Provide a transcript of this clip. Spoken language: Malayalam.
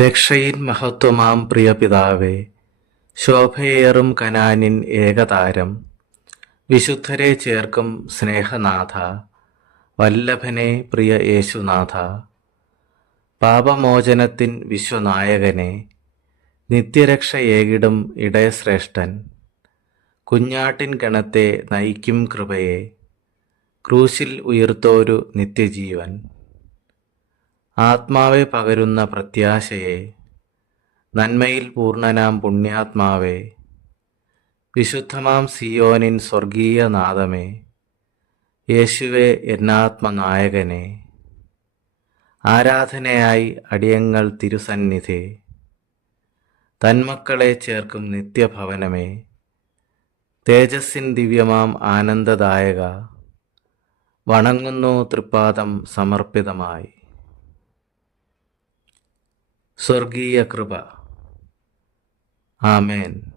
രക്ഷയിൻ മഹത്വമാം പ്രിയപിതാവേ, ശോഭയേറും കനാനിൻ ഏകതാരം, വിശുദ്ധരെ ചേർക്കും സ്നേഹനാഥ, വല്ലഭനെ പ്രിയ യേശുനാഥ, പാപമോചനത്തിൻ വിശ്വനായകനെ, നിത്യരക്ഷയേകിടും ഇടയശ്രേഷ്ഠൻ, കുഞ്ഞാട്ടിൻ ഗണത്തെ നയിക്കും കൃപയെ, ക്രൂശിൽ ഉയിർത്തോരു നിത്യജീവൻ, ആത്മാവെ പകരുന്ന പ്രത്യാശയെ, നന്മയിൽ പൂർണ്ണനാം പുണ്യാത്മാവേ, വിശുദ്ധമാം സിയോനിൻ സ്വർഗീയ നാദമേ, യേശുവേ എന്നാത്മനായകനെ, ആരാധനയായി അടിയങ്ങൾ തിരുസന്നിധി, തന്മക്കളെ ചേർക്കും നിത്യഭവനമേ, തേജസ്സിൻ ദിവ്യമാം ആനന്ദദായക, വണങ്ങുന്നു തൃപ്പാദം സമർപ്പിതമായി. സ്വർഗീയ കൃപ. ആമേൻ.